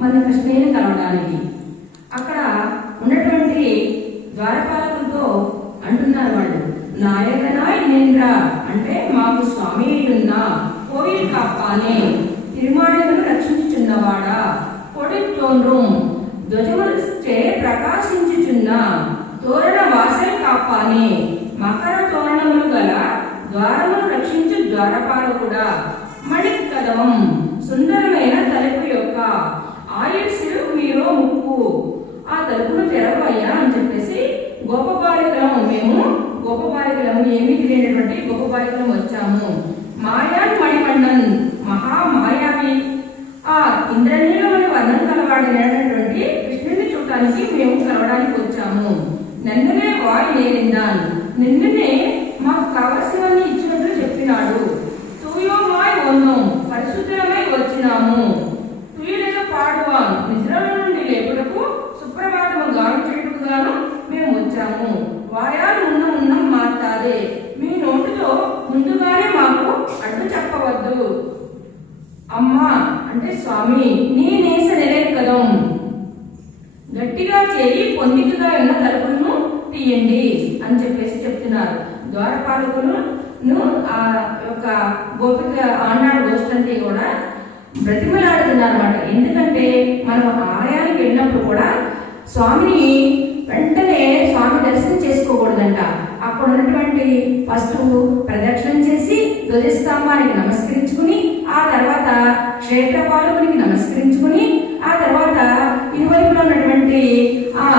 మన కృష్ణయ్యని కలవడానికి. అక్కడ ఉన్నటువంటి ద్వారపాలకులతో అంటున్నారు వాళ్ళు, నాయకనా ఇన్నేంద్ర అంటే మాకు స్వామి అయినా కోయిల్ కాపానే తిరుమాళికను రక్షించుచున్నవాడా కొడి తోన్rum ధ్వజములచే ప్రకాశించుచున్న తోరణ వాసల్ కాపానే మకర తోరణములు గల ద్వారమును రక్షించు ద్వారపాలకుడా మణికదవం సుందరమైన తలుపు యొక్క ఆయుష్యుడు మీరో ముక్కు ఆ తలుపును తెరవయ్యా అని చెప్పేసి గొప్ప బాలికలం, మేము గొప్ప బాలికలము, ఏమీ తెలియనటువంటి గొప్ప బాలికలం వచ్చాము. మాయాన్ మణిమండన్ మహామాయావి ఆ ఇంద్రనీలమని వర్ణం కలవాడినటువంటి కృష్ణుని చూడటానికి మేము కలవడానికి వచ్చాము. నన్నునే వాయి నేరిందాన్ నిన్నునే మాకు కావలసినవన్నీ ఇచ్చినట్లు చెప్పినాడు. తూయోమాయ్ ఒన్నం పరిశుద్ధమై వచ్చినాము. తుయులక పాడువాన్ నిద్రల నుండి లేపుటకు సుప్రభాతము గానం చేయుటకు గాను మేము వచ్చాము. వాయాలు ఉన్నం మాట్లాడే మీ నోటితో ముందుగానే మాకు అడ్డు చెప్పవద్దు. అమ్మా అంటే స్వామి నీ నేస నిరేకదం గట్టిగా చేయి పొందికగా ఉన్న తలుపులను తీయండి అని చెప్పేసి చెప్తున్నారు. ద్వారపాలకులను ఆ యొక్క గోపిక ఆనాడు గోష్ఠంతి కూడా బ్రతిమలాడుతున్నారు అన్నమాట. ఎందుకంటే మనం ఆలయానికి వెళ్ళినప్పుడు కూడా స్వామిని వెంటనే స్వామి దర్శనం చేసుకోకూడదంట. అక్కడ ఉన్నటువంటి ఫస్ట్ ప్రదక్షిణం చేసి ధ్వజస్తంభానికి నమస్కరించుకుని, ఆ తర్వాత క్షేత్రపాలకునికి నమస్కరించుకుని, ఆ తర్వాత ఇరువైపులో ఉన్నటువంటి ఆ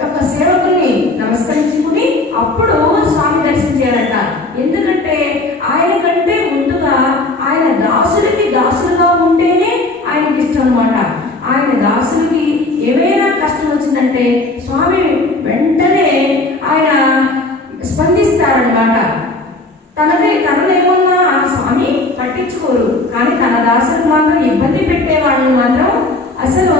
యొక్క సేవకుల్ని నమస్కరించుకుని అప్పుడు స్వామి దర్శనం చేయాలంట. ఎందుకంటే ఆయన కంటే ముందుగా ఆయన దాసులకి దాసులుగా ఉంటేనే ఆయనకి ఇష్టం అనమాట. ఆయన దాసులకి ఏమైనా కష్టం వచ్చిందంటే స్వామి వెంటనే ఆయన స్పందిస్తారనమాట. తనదేమన్నా ఆ స్వామి పట్టించుకోరు, కానీ తన దాసులకు మాత్రం ఇబ్బంది పెట్టే వాళ్ళని మాత్రం అసలు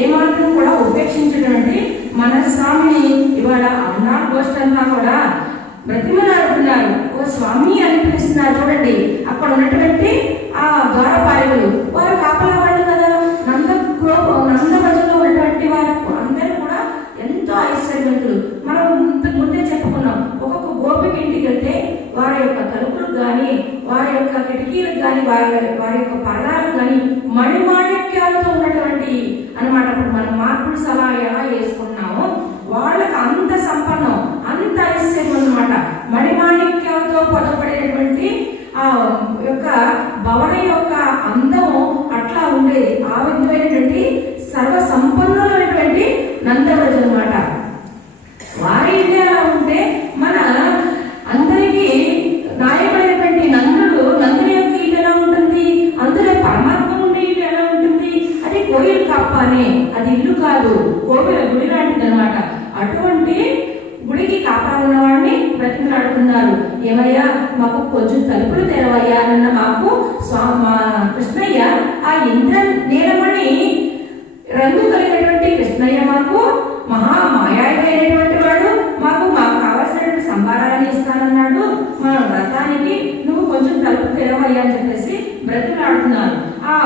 ఏమాత్రం కూడా ఉపేక్షించినటువంటి మన స్వామిని ఇవాళ అన్నా గోష్ఠంతా కూడా బ్రతిమలాడుతున్నారు. ఓ స్వామి అని పిలుస్తున్నారు. చూడండి అక్కడ ఉన్నటువంటి ఆ ద్వారపాలకులు వారు కాపలా వాళ్ళు కదా, నందవజంలో ఉన్నటువంటి వారు అందరూ కూడా ఎంతో ఐశ్వర్యవంతులు. మనం ఇంతకు ముందే చెప్పుకున్నాం, ఒక్కొక్క గోపిక ఇంటికి వెళ్తే వారి యొక్క తలుపులకు కానీ, వారి యొక్క కిటికీలకు కానీ, వారి యొక్క పరదాలకు కానీ మణిమాణిక్యాలతో ఉన్నటువంటి అనమాట. ఇప్పుడు మనం మార్పుడు సలా ఎలా వేసుకున్నామో వాళ్ళకి అంత సంపన్నం, అంత ఐశ్వర్యం అన్నమాట. మణిమాణిక్యాలతో పొందబడేటువంటి ఆ యొక్క భవన యొక్క అందం అట్లా ఉండేది. ఆ విధమైనటువంటి సర్వ సంపన్నులైనటువంటి నందవ్రజు అనమాట. వారి ఇల్లు ఎలా ఉంటే మన అందరికీ నాయకుడైనటువంటి నందుని యొక్క ఇల్లు ఎలా ఉంటుంది, అందులో పరమాత్మ ఉండే ఇల్లు ఎలా ఉంటుంది, అది కోయిల్ కాపానే, అది ఇల్లు కాదు, కోవిల గుడి లాంటిది అనమాట. అటువంటి గుడికి కాపాడున్న వాడిని బ్రతిమలాడుతున్నారు. ఏమయ్యా మాకు కొంచెం తలుపులు తెరవయ్యా అన్న మాకు మా కృష్ణయ్య ఆ ఇంద్ర నీలమణి రంగు కలిగినటువంటి కృష్ణయ్య మాకు మహామాయాయుడైనటువంటి వాడు, మాకు కావాల్సినటువంటి సంభారాన్ని ఇస్తానన్నాడు. మన వ్రతానికి నువ్వు కొంచెం తలుపు తెరవయ్యా అని చెప్పేసి బ్రతిమలాడుతున్నారు. ఆ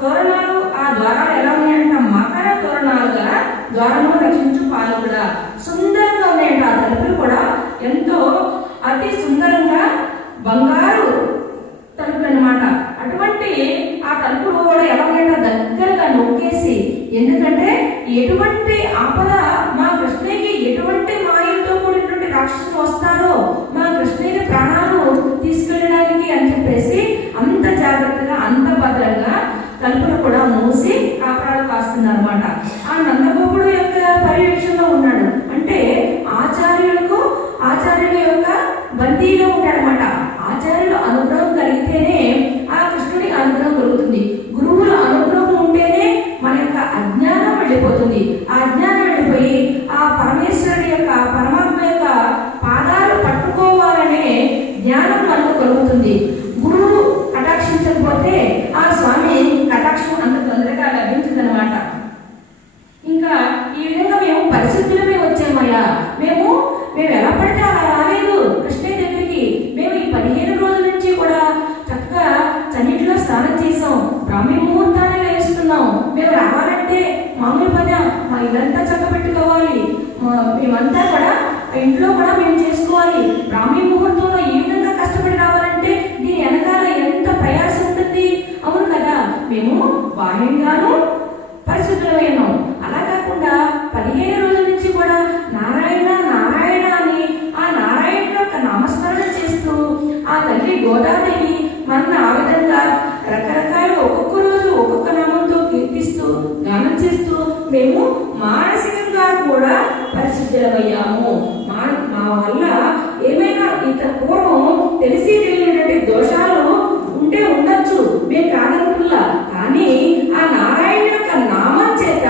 తోరణాలు, ఆ ద్వారాలు ఎలా ఉన్నాయంట, మకర తోరణాలుగా ద్వారము రక్షించు పాలకుడా సుందరంగా ఉన్నాయంట. ఆ తలుపులు కూడా ఎంతో అతి సుందరంగా బంగారు తలుపులు అన్నమాట. అటువంటి ఆ తలుపులు కూడా ఎలా ఉన్నాయంట, దగ్గరగా నొక్కేసి, ఎందుకంటే ఎటువంటి ఆపద మా కృష్ణయ్యకి ఎటువంటి మాయలతో కూడినటువంటి రాక్షసులు వస్తారో మా కృష్ణయ్య ప్రాణాలు తీసుకెళ్ళడానికి అని చెప్పేసి అంత జాగ్రత్తగా, అంత భద్రంగా తలుపులు కూడా మూసి కాపరాలు కాస్తున్నారు అనమాట. ఆ నందగోపుడు యొక్క పర్యవేక్షణలో ఉన్నాడు. అంటే ఆచార్యుల యొక్క బందీలో ఉంటాడనమాట. ఆచార్యుల అనుగ్రహం కలిగితేనే ఆ కృష్ణుడి అనుగ్రహం కలుగుతుంది. గురువుల అనుగ్రహం ఉంటేనే మన యొక్క అజ్ఞానం వెళ్ళిపోతుంది. ఆ అజ్ఞానం వెళ్ళిపోయి ఆ పరమేశ్వరుడి యొక్క, పరమాత్మ యొక్క పాదాలు పట్టుకోవాలనే జ్ఞానం మనకు కలుగుతుంది. గురువు కటాక్షించకపోతే ఆ స్వామి కటాక్షం అంత తొందరగా లభించదనమాట. మామూలు పని మా ఇల్లంతా చక్కబెట్టుకోవాలి, మేమంతా కూడా ఇంట్లో కూడా మేము చేసుకోవాలి. బ్రాహ్మీ ముహూర్తంలో ఈ విధంగా కష్టపడి రావాలంటే దీని వెనకాల ఎంత ప్రయాసం ఉంటుంది. అవును కదా, మేము బాహ్యంగాను పరిశుద్ధమైనాం. అలా కాకుండా 15 రోజుల నుంచి కూడా నారాయణ నారాయణ అని ఆ నారాయణ యొక్క నామస్మరణ చేస్తూ ఆ తల్లి గోదాదేవి మన ఆ విధంగా రకరకాల ఒక్కొక్క రోజు ఒక్కొక్క నామంతో కీర్తిస్తూ గానం చేస్తూ మేము మానసికంగా కూడా పరిశుద్ధమయ్యాము. మా వల్ల ఏమైనా ఇంత పూర్వం తెలిసి తెలియనటువంటి దోషాలు ఉంటే ఉండొచ్చు, మేము కాదనుకున్నా. కానీ ఆ నారాయణ యొక్క నామం చేత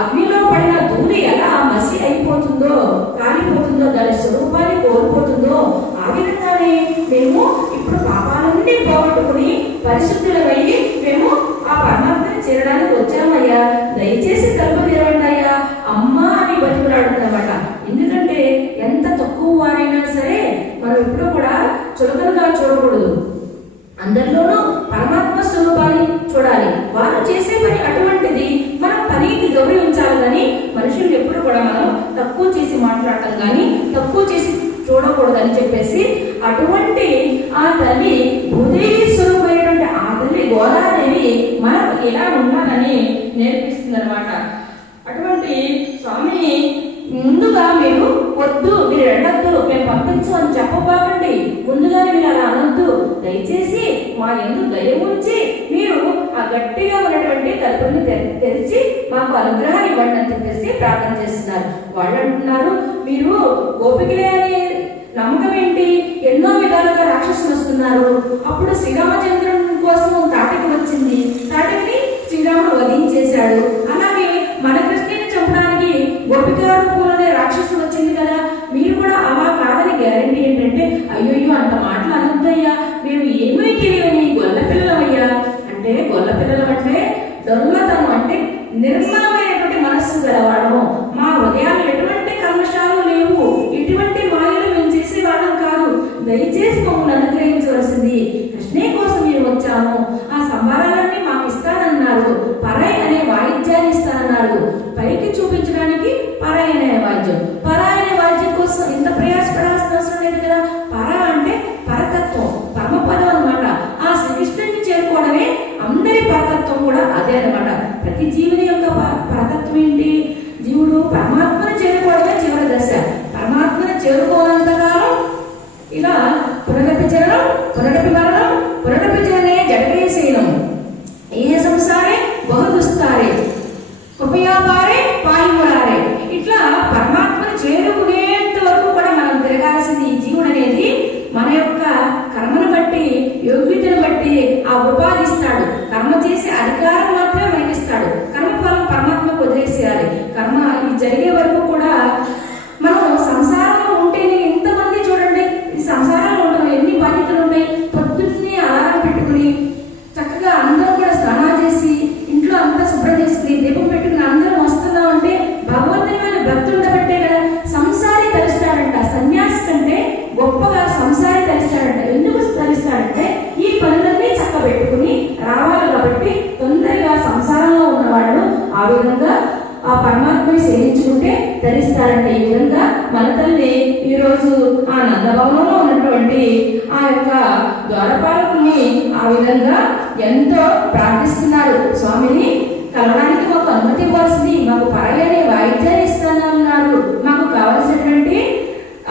అగ్నిలో పడిన ధూళి ఎలా మసి అయిపోతుందో, కాలిపోతుందో, దాని స్వరూపాన్ని కోల్పోతుందో ఆ విధంగానే మేము ఇప్పుడు పాపాలన్నీ పోగొట్టుకుని పరిశుద్ధులమయ్యి మేము ఆ పరమాత్మని చేరడానికి వచ్చామయ్యా, దయచేసి తలుపు తెరవండి అయ్యా అమ్మా అని బతికులాడుతున్నమాట. ఎందుకంటే ఎంత తక్కువ వారైనా సరే మనం ఎప్పుడూ కూడా చులకనగా చూడకూడదు. అందరిలోనూ పరమాత్మ స్వరూపాన్ని చూడాలి. వారు చేసే పని అటువంటిది, మనం పనికి గౌరవించాలి. కానీ మనుషులు ఎప్పుడు కూడా మనం తక్కువ చేసి మాట్లాడటం కానీ తక్కువ చేసి చూడకూడదని చెప్పేసి అటువంటి ఆ తల్లి భూదేవి స్వరూపమైనటువంటి ఆ తల్లి గోదాదేవి మనకు ఇలా ఉండాలని నేర్పిస్తుంది అనమాట. అటువంటి స్వామిని ముందుగా మీరు వద్దు, మీరు వెళ్ళొద్దు, మేము పంపించు అని చెప్పబాకండి. ముందుగానే మీరు అలా అనొద్దు. దయచేసి మా ఎందుకు దయ ఉంచి మీరు ఆ గట్టిగా ఉన్నటువంటి తలుపుని తెరిచి మాకు అనుగ్రహాన్ని ఇవ్వండి అని చెప్పేసి ప్రార్థన చేస్తున్నారు. వాళ్ళు అంటున్నారు, మీరు గోపికలే అనే నమ్మకం ఏంటి? ఎన్నో విధాలుగా రాక్షసులు వస్తున్నారు. అప్పుడు శ్రీరామచంద్రుని కోసం తాటకి వచ్చింది, తాటకిని శ్రీరాముడు వధించేశాడు. అలాగే మన కృష్ణుని చంపడానికి గోపికా రూపంలోనే రాక్షసులు వచ్చింది కదా, మీరు కూడా అలా కాదని గ్యారంటీ ఏంటంటే, అయ్యో అంత మాటలు అనొద్దయ్యా, మేము ఏమీ తెలియని గొల్ల పిల్లలమయ్యా. అంటే గొల్ల పిల్లలు అంటే దొంగతనం అంటే నిర్మలమైనటువంటి మనస్సు గలవాడము. మా హృదయాలు ఎటువంటి కల్మషాలు లేవు, ఎటువంటి మాయలు మేము చేసేవాళ్ళం కాదు. దయచేసి మమ్మల్ని అనుగ్రహించవలసింది. కృష్ణే కోసం మేము వచ్చాము. ఆ సంభారాలన్నీ మాకు ఇస్తానన్నారు. పరై అనే వాయిద్యాన్ని ఇస్తానన్నారు. పైకి చూపించడానికి పరై అనే వాయిద్యం, పరాయి అనే వాయిద్యం కోసం ఇంత ప్రయాసపడాల్సిన అవసరం లేదు కదా. పర అంటే పరతత్వం, పరమపదం అనమాట. ఆ శ్రీకృష్ణుని చేరుకోవడమే అందరి పరతత్వం కూడా అదే అనమాట. ప్రతి జీవుని యొక్క పరతత్వం ఏంటి? జీవుడు పరమాత్మను చేరుకోవడమే చివరి దశ. పరమాత్మను చేరుకోవాలంతకాలం ఇలా పునరపి చరణం, పునరపి మరణం, పునరపి జననే జడకేశీనం ఏ సంసారే బహుదుస్తారే కృపయాపారే పాయిమురారే. ఇట్లా పరమాత్మను చేరుకునేంత వరకు కూడా మనం తిరగాల్సింది. ఈ జీవుడు అనేది మన యొక్క కర్మను బట్టి, యోగ్యతను బట్టి ఆ ఉపాధి ఇస్తాడు. కర్మ చేసే అధికారం మాత్రమే మనకి ఇస్తాడు. కర్మఫలం పరమాత్మకు వదిలేసేయాలి. కర్మ ఇది జరిగే వరకు కూడా మనం సంసారంలో ఉంటేనే ఇంతమంది చూడండి, ఈ సంసారంలో ఉండడం ఎన్ని బాధ్యతలు ఉంటాయి. పొద్దున్నే అలారం పెట్టుకుని చక్కగా అందరూ కూడా స్నానాలు చేసి ఇంట్లో అంతా శుభ్రం చేసుకుని దీపం పెట్టుకుని అందరం వస్తున్నాం అంటే భగవంతుని భక్తి ఉండబట్టే కదా. సంసారి తలుస్తాడంట, సన్యాసి కంటే గొప్పగా సంసారి తలుస్తాడంట. ఎందుకు తలుస్తాడంటే ఈ పనులన్నీ చక్క పెట్టుకుని రావాలి కాబట్టి తొందరగా సంసారంలో ఉన్నవాళ్ళు ఆ విధంగా ఆ పరమాత్మని సేవించుకుంటే ధరిస్తారంటే. ఈ విధంగా మన తల్లి ఈరోజు ఆ నందభవనంలో ఉన్నటువంటి ఆ యొక్క ద్వారపాలకుని ఆ విధంగా ఎంతో ప్రార్థిస్తున్నారు. స్వామిని కలవడానికి మాకు అనుమతి ఇవ్వాల్సింది, మాకు పరగనే వాయిద్యాన్ని ఇస్తానన్నారు, మాకు కావలసినటువంటి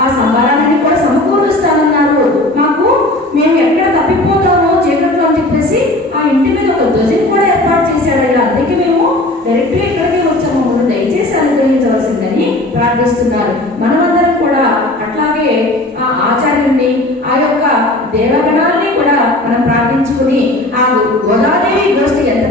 ఆ సంభారాన్ని కూడా సమకూరుస్తానన్నారు. మాకు మేము ఎక్కడ తప్పిపోతామో చీకట్లో అని చెప్పేసి ఆ ఇంటి మీద ఒక ధ్వజం కూడా ఏర్పాటు చేశాడు. అందుకే మేము డైరెక్ట్ గా ఇక్కడికి వచ్చాము, దయచేసి అనుగ్రహించవలసిందని ప్రార్థిస్తున్నారు. మనమందరం కూడా అట్లాగే ఆ ఆచార్యుని, ఆ యొక్క దేవగణాన్ని కూడా మనం ప్రార్థించుకుని ఆ గోదాదేవి గోష్ఠి ఎంత